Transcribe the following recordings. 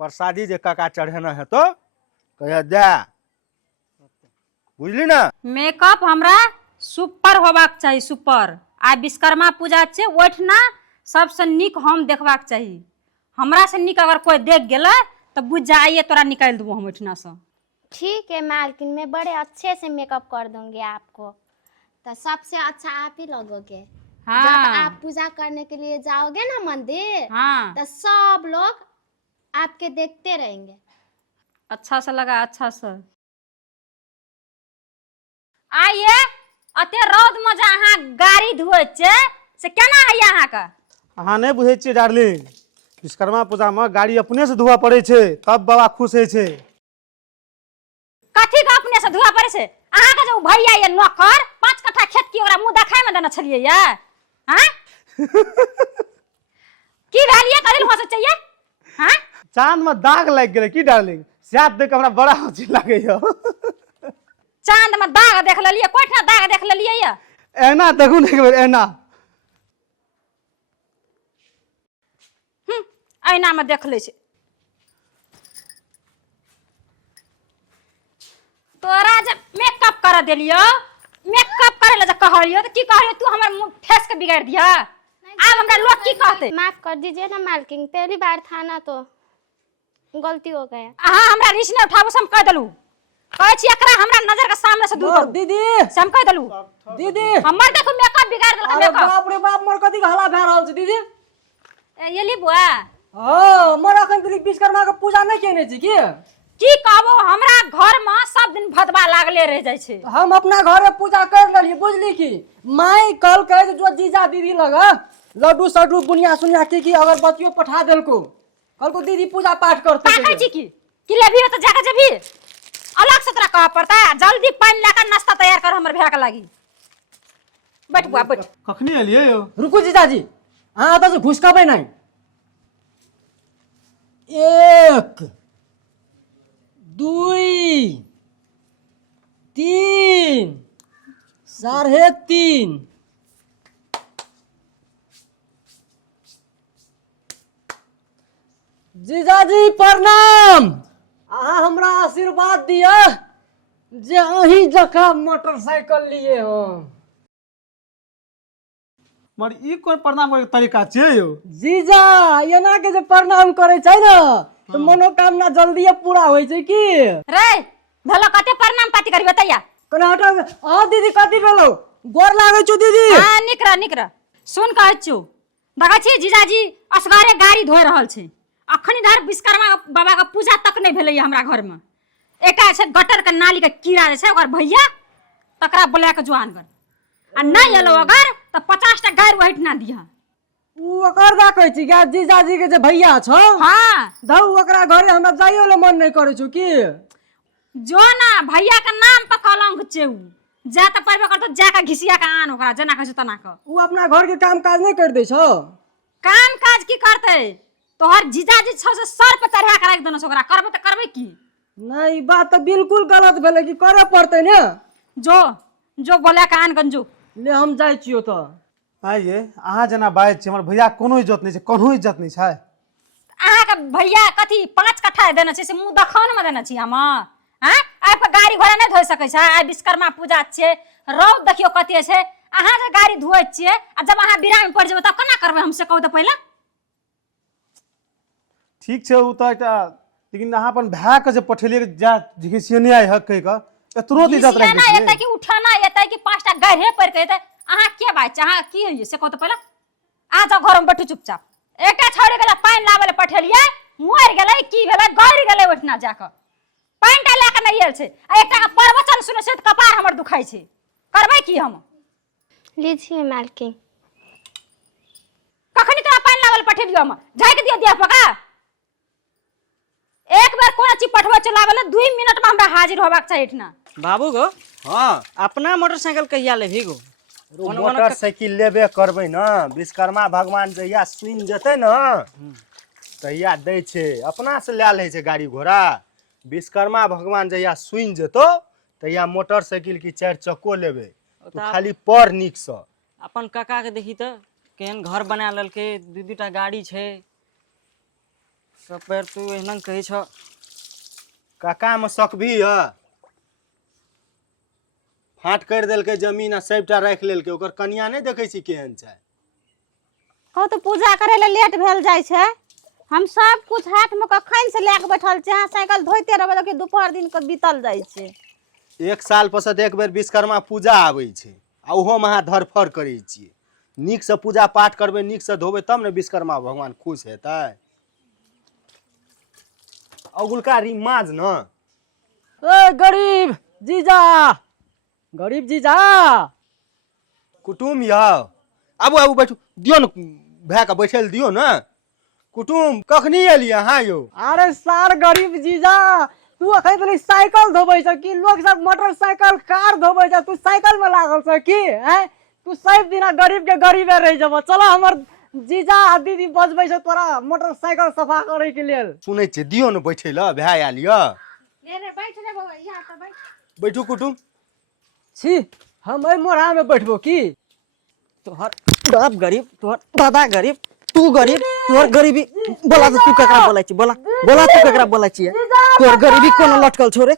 प्रसादी जे काका चढ़ेना है तो कह दे, बुझली ना। मेकअप हमरा सुपर होबाक चाहिए, सुपर। आ विश्वकर्मा पूजा छे, ओठना सबसे निक हम देखबाक चाहिए। हमरा से निक अगर कोई देख गेला तो बुझ जाइए तोरा निकाल देबो हम ओठना से। ठीक है मालकिन, मैं बड़े अच्छे से मेकअप कर दूंगी आपको, तो सबसे अच्छा आप ही लगोगे। हाँ। जब आप पूजा करने के लिए जाओगे ना मंदिर, हाँ। तो सब लोग आपके देखते रहेंगे। अच्छा से लगा, अच्छा से। आइए अते रौद में जे अहाँ गाड़ी धुए छे से केना है यहाँ का? अहाँ नहीं बुझे छियै डार्लिंग, विश्वकर्मा पूजा में गाड़ी अपने से धोआ पड़े छे, तब बाबा खुश है छे। कथी का अपने से धुआ पड़े छे? अहाँ का जो भैया ये नौकर 5 कट्ठा खेत की ओकरा मुंह देखाय में देना छलिए या? हां की भेलिए कदिल हो चाहिए? हां चांद में दाग लग गेले की डार्लिंग, साथ देख हमरा बड़ा हंसी लागे यो। चांद में दाग देख लेलिए, कोठना दाग देख लेलिए या? एना देखू ने एक बेर एना। ऐना में देख ले छे। तोरा जब मेकअप कर देलियो, मेकअप करे ला जे कहलियो तो की कहलियो तू हमर मुंह फेस के बिगाड़ दिया। अब हमरा लोग की कहते? माफ कर दीजिए ना मालकिन, पहली बार था ना तो गलती हो गया। अहाँ हमरा रिस ने उठाबो से हम कह देलू, कहै छी एकरा हमरा नजर के सामने से दूर करू। दीदी से हम कह देलू दीदी, हमर देखो मेकअप बिगाड़ देलक। अरे मेकअप बाप रे बाप, मोर कथी हल्ला भए रहल छै दीदी? ये ली बुआ हां, मोर अखन तक विश्वकर्मा के पूजा नहीं केने छी की कहबो, हमरा घर में सब दिन भदवा लागले रह जाय छे। हम अपना घर में पूजा कर लेलिए, बुझली की माई कल कहे जो जीजा दीदी लगा लड्डू सड्डू बुनिया सुनिया की अगरबत्तियों पठा देलको, कल को दीदी पूजा पाठ करते पाखै छी की लेबी हो तो जाके जेबी, अलग से तोरा कह पड़ता है। जल्दी पानी लाकर नाश्ता तैयार कर हमर भैया के लागी। बैठ बुआ बैठ। कखनी एलिए यो? रुको जीजाजी, हाँ तो घुसकबे नहीं। 1 2 3 3.5 जीजाजी प्रणाम। अहाँ हमरा आशीर्वाद दिया जे अही जका मोटरसाइकिल लिए हो। मर ई कोन प्रणाम करे तरीका छै यो? जीजा एना के जे प्रणाम करे छै ना तो मनोकामना जल्दी पूरा होय छै की? रे भला कते प्रणाम पाती करबे तैया? कना हटा। हां दीदी कथी भेलो? गोर लागै छौ दीदी। हां निकरा निकरा। सुन कहै छौ, देखै छी जीजाजी असगारे गाड़ी धोइ रहल छै। अखन इधर विश्वकर्मा बाबा के पूजा तक नहीं भेलै हमरा घर में। एकटा छै गटर के नाली के कीड़ा जे छै ओकर भैया, तकरा बुला के जुआन कर। आ नहीं एलो अगर तो 50 टा गाय वहिट ना दिया। उ ओकर दा कहै छी गा जीजाजी के जे भैया छौ। हां धौ ओकरा घरे हमरा जाइयो ले मन नहीं करै छौ की? जो ना भैया के नाम पे कलंक छै उ। जा त परबे करतो, जाके घिसिया के आन ओकरा जना कहै तना क। उ अपना घर के काम काज नहीं कर दै छौ? काम काज की करते? तोहर जीजाजी छौ से सर पे चढ़ा के राख देना ओकरा, करबे त करबे की? नहीं, बात तो बिल्कुल गलत भेलै कि करे पड़तै ने। जो जो बोले के आन गंजू ले हम जाइ छियो तो। आइए अहाँ जना बात छै, हमर भैया कोनो इज्जत नहीं छै, कोनो इज्जत नहीं छै। अहाँ के भैया कथी 5 कट्ठा देना छै से मुंह दखान में देना छी हम? हां आप के गाड़ी घोड़ा नहीं धोइ सकै छै? आइ विश्वकर्मा पूजा छै, रौद देखियो कते छै। अहाँ जे गाड़ी धोइ छिए आ जब अहाँ बिराम पड़ जेबै तब केना करबै हमसे कहू त पहिले? ठीक छै उ त एकटा, लेकिन अहाँ अपन भाय के जे पठेलिए जा घिसिए नहीं आइ हक कहि क एतरो इज्जत रख ना एतै कि उठाना एतै कि 5 टा गाढ़े पड़ के एतै? अहाँ के बात छै? अहाँ की होइए से कहू त पहिले? आ जाओ घर में बैठू चुपचाप। एकटा छौड़ी के पानी लावे ले पठेलिए, मर गेलै की भेलै, गड़ गेलै ओठना जाके। पानी टा लेके नहीं आयल छै आ एकटा के प्रवचन सुनै छै त कपार हमर दुखाई छै। करबै की हम? लीजिए मालकिन। कखनी तोरा पानी लावे ले पठेलियो हम? झाइक दियो दिया पका। एक बार कोन चीज पठवा चलावे ले 2 मिनट में हमरा हाजिर होबाक चाहिए इतना। बाबू गो, हाँ अपना मोटरसाइकिल कहिया लेभी गो? मोटरसाइकिल लेबे करबै ना, विश्वकर्मा भगवान जहिया सुनि जेतै ना तहिया दै छै। अपना से लए लै छै गाड़ी घोड़ा। विश्वकर्मा भगवान जहिया सुनि जेतो तहिया मोटरसाइकिल की 4 चक्को लेबै। तू खाली पढ़ नीक से। अपन काका के देखी तो केहन घर बना ललके, 2-2 टा गाड़ी छै। सब पैर तू एहना कहै छ। काका में शक भी है। फाट कर देलकै जमीन आ सबटा राखि लेलकै, ओकर कनिया नहीं देखै छी केहन छै। कहू तो पूजा करे ले लेट भेल जाय छै। हम सब कुछ हाथ में कखन से लेके बैठल छै, अहाँ साइकिल धोइते रहबै कि दोपहर दिन के बीतल जाय छै। एक साल पश्चात एक बेर विश्वकर्मा पूजा आबै छै आ ओहो में अहाँ धरफड़ करै छियै। नीक से पूजा पाठ करबै, नीक से धोबै तब ने विश्वकर्मा भगवान खुश हेतै। अगुलका रिमाज न ए गरीब जीजा, गरीब जीजा, कुटुम यौ, आबू आबू बैठू, दियो न भए के बैठे दियो न। कुटुम कखनी एलियै अहाँ यौ? अरे सार गरीब जीजा, तू अखन तनी साइकिल धोबै छ कि लोग सब मोटरसाइकिल कार धोबै छ, तू साइकिल में लागल छ की? हैं तू सब दिना गरीब के गरीबे रह जब। चलो हमर जीजा आ दीदी बजबै छ तोरा मोटरसाइकिल सफा करे के लेल। सुनै छियै, दियो न बैठे ल, भए आयल य। ले रे बैठ रे बाबा, यहाँ पे बैठ। बैठू कुटुम। छी हम ए मोरा में बैठबो की? तोहर बाप गरीब, तोहर दादा गरीब, तू गरीब, तोहर गरीबी बोला तो तू केकरा बोलै छी? बोला बोला तू केकरा बोलै छी? तोहर गरीबी कोन लटकल छौ रे?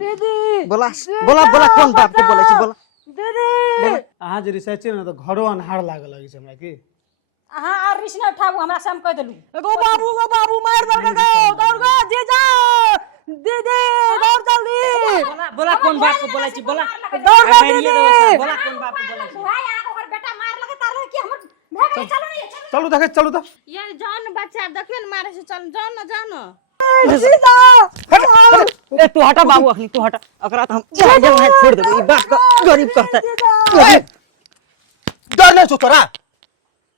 दीदी बोला बोला बोला कोन बाप के बोलै छी? बोला। दीदी अहाँ जे रिसर्च छै ने तो घरो अन्हार लागल लगे छै हमरा की। अहाँ आर रिस न उठाबू, हमरा से हम कह देलू। गो बाबू मार दर के गो, दौड़ गो जीजा, दीदी दौड़ जल्दी। बोला बोला कोन बाप के बोलै छी? बोला दौड़ गो मारिए देबो दीदी। सब। बोला कोन बाप के बोलै छी? भाई आगो ओकर बेटा मार लगे तार लगे कि हमर भाग चलो नहीं चलो। चलू देखे, चलू तो। ये जान बच्चा देखियो न मारे से, चल जाओ न जाओ न। जीजा ए तू हटा बाबू, अखनी तू हटा, एकरा त हम जान नहीं छोड़ देबो। ई बाप का गरीब कहता है। डर नहीं छो तोरा?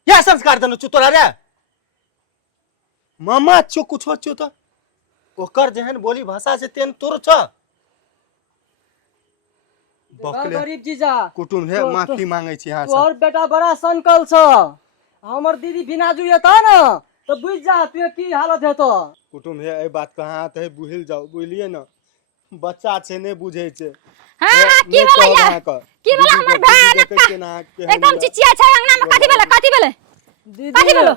या संस्कार देनो छो तोरा रे? मामा छो कुछ छो तो ओकर जेहन बोली भाषा से तेन तोर छ। बकले गरीब जीजा, कुटुम है, माफी मांगे छी यहाँ से। तोहर बेटा बड़ा संकल छ। हमर दीदी बिनाजू येता न तो बुझ जा तू की हालत हेतो। कुटुम है, ए बात कहाँ है बुझिल जाओ, बुझलिए न। बच्चा छे नहीं बुझे छे। हां हां की बोला यार? की बोला हमर भाई एकदम चिचिया छै अंगना में? कथि बोले कथि बोले दीदी कथि बोलो?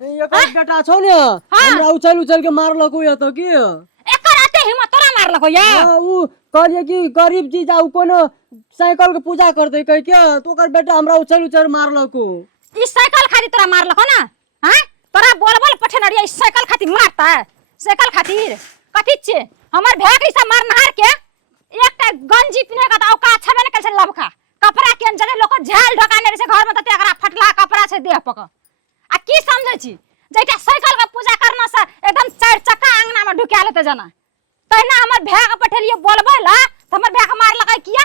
एकर बेटा छौ ने, हमरा उछल के मारलको येतो की। एकर आते हिम्मत तोरा मारलको या? ऊ कहलिए कि गरीब जीजा ऊ कोनो साइकिल के पूजा कर दे कह के, तो ओकर बेटा हमरा उछल मारलको। ई साइकिल खातिर तोरा मारलको ना? हैं तोरा बोल बोल पठनरिया ई साइकिल खातिर मारता है? साइकिल खातिर कथि छे? हमर भेक ऐसा मारनहार के एकटा गंजी पिन्हे का त औकात छबे न कल लबका कपड़ा के अंजरे लोग झाल ढकाने से घर में त एकरा फटला कपड़ा से देह पक। आ की समझै छी जेटा साइकिल का पूजा करना से एकदम चार चक्का अंगना में ढुका लेते जना। तहिना हमर भेक पठेलिए बोलबै ला त हमर भेक मार लगा किया?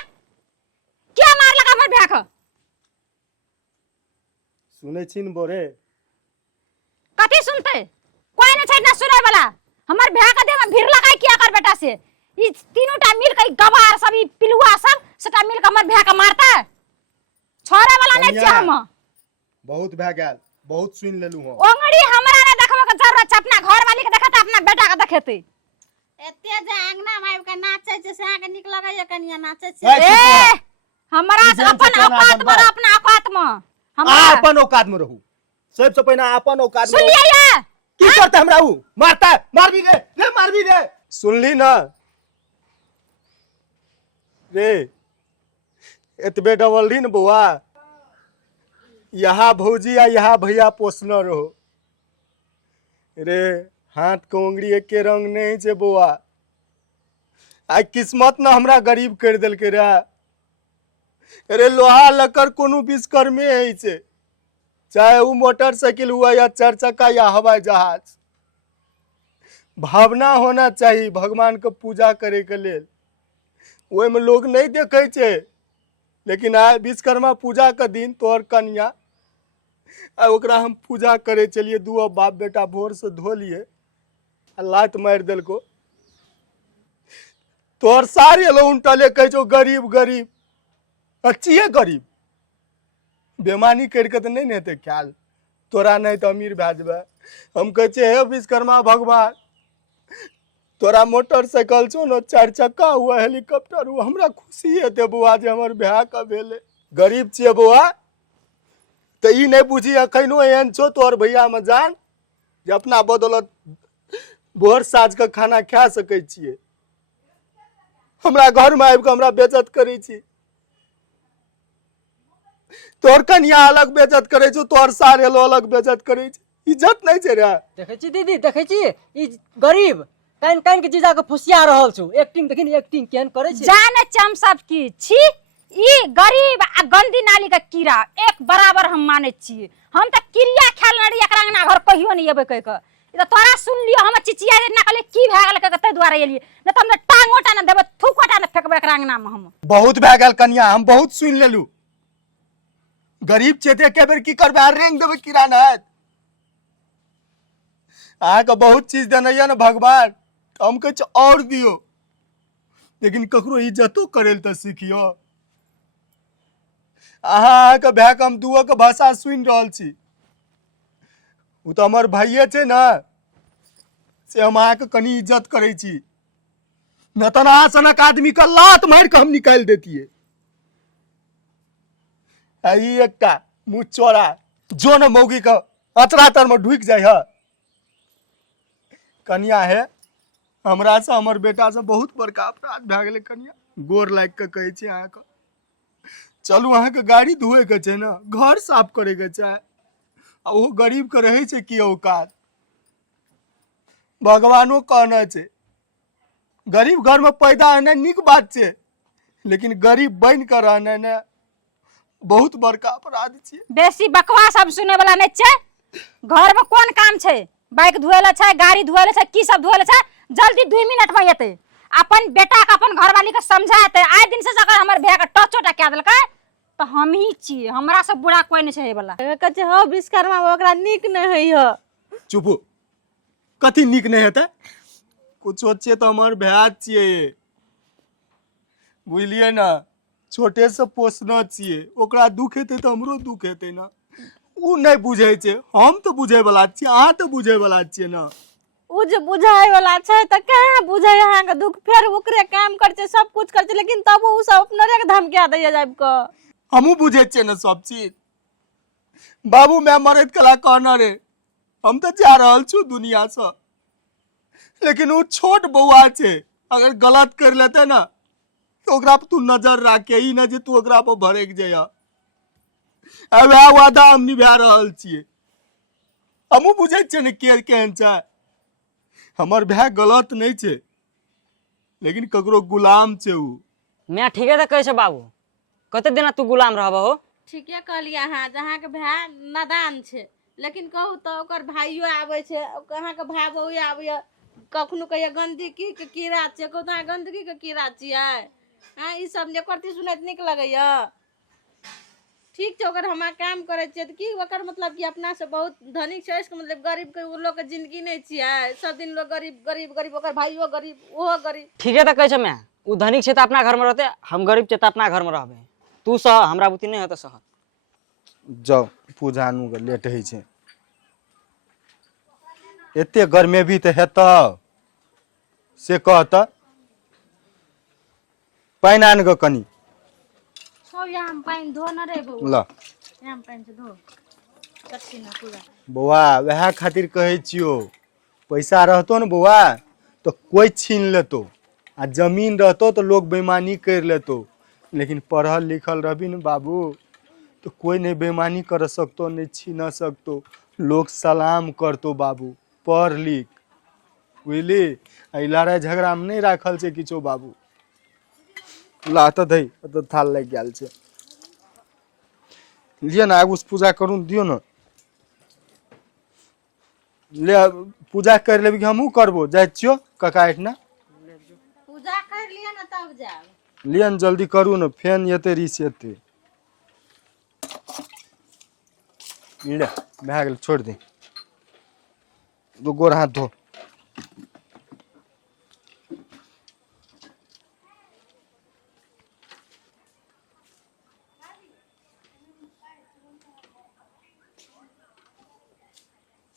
क्या मार लगा हमर भेक? सुनै छी न बोरे? कथी सुनते? कोई नहीं छै ना सुनै वाला। हमर भेक दे में भीड़ लगाई किया कर बेटा से? ई तीनोटा मिल के गवार सब ई पिलुआ सब सटा मिल के हमर भेक मारता है। छोरे वाला नहीं छै हम। बहुत भए गेल, बहुत सुन लेलू हो। ओंगड़ी हमरा ने देखबे के जरूरत छै, अपना घर वाली के देखत अपना बेटा के देखेते। एते जे अंगना में आबि के नाचै छै से अहाँके नीक लगैया? कनिया नाचै छै ए हमरा से अपन औकात में, अपना औकात में हमरा अपन औकात में रहू। सबसे पहिने अपन औकात में। सुन लिया या? की करता हमरा ऊ? मारता है, मारबी रे मारबी रे। सुनली ना रे? एतबे डबल री न बउआ, यहाँ भौजी आ यहाँ भैया पोसना रहो रे। हाथ के उंगली एके रंग नहीं छे बउआ। आई किस्मत न हमरा गरीब कर देलके रे। अरे लोहा लकर कोनो विश्वकर्मे है छे, चाहे वो मोटरसाइकिल हुआ या चार चक्का या हवाई जहाज। भावना होना चाहिए भगवान के पूजा करे के लेल। ओहि में लोग नहीं देखे छे, लेकिन आइ विश्वकर्मा पूजा के दिन तोहर कन्या आ ओकरा हम पूजा करे चलिए, दुओ बाप बेटा भोर से धो लिए आ लात मार देलको। तोहर सारे लोग उल्टले कहे छो गरीब गरीब। अच्छिए गरीब बेमानी करके तो नहीं हेते ख्याल, तोरा नहीं तो अमीर भए जेबे। हम कहे छे हे विश्वकर्मा भगवान, तोरा मोटरसाइकिल छो न, चार चक्का हुआ, हेलीकॉप्टर हुआ, हमरा खुशी हेते बुआ जे हमर भाई का भेले। गरीब छिए बुआ तो ई नहीं बुझी अखनो एहन छो तोहर भैया में जान जे अपना बदौलत भोर साँझ के खाना खा सकै छियै, हमरा घर में आबि के हमरा बेइज्जत करै छी। तोहर कन्या अलग बेइज्जत करै छौ, तोहर सार एलो अलग बेइज्जत करै छै, इज्जत नहीं छै रे। देखै छी दीदी, देखै छी ई गरीब कान कान के जीजा के फुसिया रहल छु। एक्टिंग देखिन, एक्टिंग केहन करे छै। जाने छी हम सब की छी, ई गरीब आ गंदी नाली के कीड़ा एक बराबर हम माने छी। हम त क्रिया खेल नड़ी एकरा अंगना घर कहियो नहीं एबे कह के। ई त तोरा सुन लियो हम चिचिया जे ना कहले की भए गेल के तै द्वारा एलिए, न त हम टांगोटा न देबे, थूकोटा न फेकबे एकरा अंगना में। हम बहुत भए गेल कन्या, हम बहुत सुन लेलू। गरीब चेते के बेर की करबे, रेंग देबे कीड़ा न। अहाँ के बहुत चीज देने ये न भगवान, हम कह और दियो, लेकिन ककरो इज्जतो करे त सीखियो। अहाँ के भाई के हम दुओ के भाषा सुन रहल छी, उ त हमर भाइये छै न, से हम अहाँ के कनी इज्जत करे छी, न त अहाँ सनक आदमी के लात मार के हम निकाल देतिए। आई एकटा मुँह चोरा जो न मौगी के अचरा तर में ढुक जाय है। कन्या है, हमरा से हमर बेटा से बहुत बड़का अपराध भए गेलै कन्या, गोर लाग के कहै छी अहाँ के। चलू अहाँ के गाड़ी धोए के छै न, घर साफ करे के छै, आ वो गरीब के रहे छै की औकात। भगवानो कहना छै गरीब घर में पैदा होना नीक बात छै, लेकिन गरीब बन के रहना ने बहुत बड़का अपराध छै। बेसी बकवास अब सुने वाला नहीं छै। घर में कोन काम छै, बाइक धोएला छै, गाड़ी धोएला छै, की सब धोएला छै, जल्दी 2 मिनट में एते। अपन बेटा के अपन घरवाली के समझाते, आइ दिन से अगर हमर भैया के टचोटा कए देलकै तो हम ही छी, हमरा से बुरा कोई नहीं छै वाला। कहे छै हो विश्वकर्मा ओकरा नीक नहीं है यो। चुप, कथी नीक नहीं हेतै, कुछो छियै तो हमर भैया छियै, बुझलियै ना, छोटे से पोसना छियै, ओकरा दुख हेतै तो हमरो दुख हेतै ना। उ नहीं बुझै छै, हम तो बुझे वाला छियै, अहाँ तो बुझे वाला छियै ना। उ जे बुझाय वाला छै त कहाँ बुझाय अहाँ के दुख, फेर ओकरे काम कर छै, सब कुछ कर छै, लेकिन तब उ सब अपने रे धमकिया दैया जाब के। हमहू बुझे छियै ना सब चीज। बाबू मैं मरद कला कहना रे, हम तो जा रहल छु दुनिया से, लेकिन वो छोट बउआ छै, अगर गलत कर लेते ना तो ओकरा पर तू नजर राखे, ई ना जे तू ओकरा पर भड़क जाय। अब वह वादा हम निभा रहल छियै, हमहू बुझे छियै ने के केहन छै। हमर भाई गलत नहीं छै, लेकिन ककरो गुलाम छै उ। मैं ठीके तो कहै छै बाबू, कते दिन तू गुलाम रहब हो। ठीके कहलिए अहाँ, जहाँ के भाय नादान छै, लेकिन कहू तो ओकर भाइयो आबै छै, अहाँ के भाय बहू आबै, कखनो कहिया गंदगी के कीड़ा छै, कहू तो गंदगी के कीड़ा छियै। हाँ, ई सब करती सुनैत नीक लगैया। ठीक छै, अगर हम काम करे छियै तो की ओकर मतलब कि अपना से बहुत धनिक छै, इसके मतलब गरीब के लोग के जिंदगी नहीं छियै, सब दिन लोग गरीब गरीब गरीब, ओकर भाइयो गरीब ओहो गरीब। ठीके तो कहै छै, मैं उ धनिक छै त अपना घर में रहते, हम गरीब छै त अपना घर में रहबे। तू सह, हमरा बुती नहीं होता सह। जाओ पूजा नु के लेट है छै, एते गर्मी भी तो हेत से कहत पानी आन ग कनी। सब यहाँ हम पानी धो न रे बहू, ल यहाँ पानी से धो कच्ची ना पूरा। बौआ वह खातिर कहे छियो, पैसा रहतो न बौआ तो कोई छीन लेतो, आ जमीन रहतो तो लोग बेईमानी कर लेतो, लेकिन पढ़ल लिखल रहबी न बाबू तो कोई नहीं बेईमानी कर सकतो, नहीं छीन सकतो, लोग सलाम करतो। बाबू पढ़ लिख, बुझली, लड़ाई झगड़ा में नहीं राखल छै किछो बाबू। ला त दई तो थाल लग गेल छै, लियो ना, आगू से पूजा करू दियो ना, ले पूजा कर लेबी कि हमहू करबो, जाय छियो कका एठना पूजा कर लिया ना तब जाओ। लियन जल्दी करू न, फेन एते रिस एते। ले भए गेल, छोड़ दे, दो गोर हाथ धो।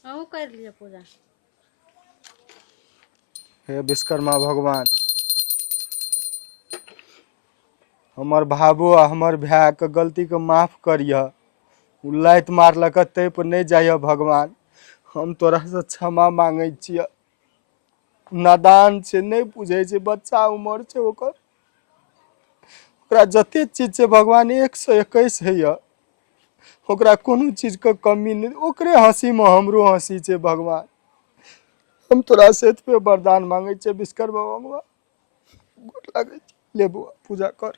अहू कर लिया पूजा। हे विश्वकर्मा भगवान, हमर भाबो आ हमर भाई के गलती के माफ करिह। उ लात मारलक तै पर नहीं जाइए भगवान, हम तोरा से क्षमा मांगे छिय। नादान छै, नहीं बुझे छै, बच्चा उम्र छै ओकर। ओकरा जते चीज छै भगवान 121 है, ओकरा कोनो चीज के कमी नहीं। ओकरे हंसी में हमरो हंसी छै भगवान। हम तोरा से एतबे वरदान मांगे छै विश्वकर्मा भगवान, गोर लागै छै, ले बउआ पूजा कर।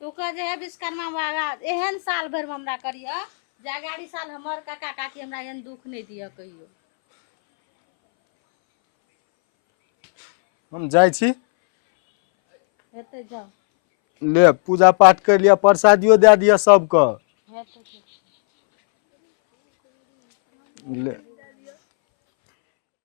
तू कह जे है विश्वकर्मा बाबा एहन साल भर में हमरा करिया जे अगाड़ी साल हमर काका काकी हमरा एहन दुख नहीं दिया कहियो। हम जाइ छी, हेते जाओ। ले पूजा पाठ कर लिया, प्रसादियो दे दिया सबके। हेते ले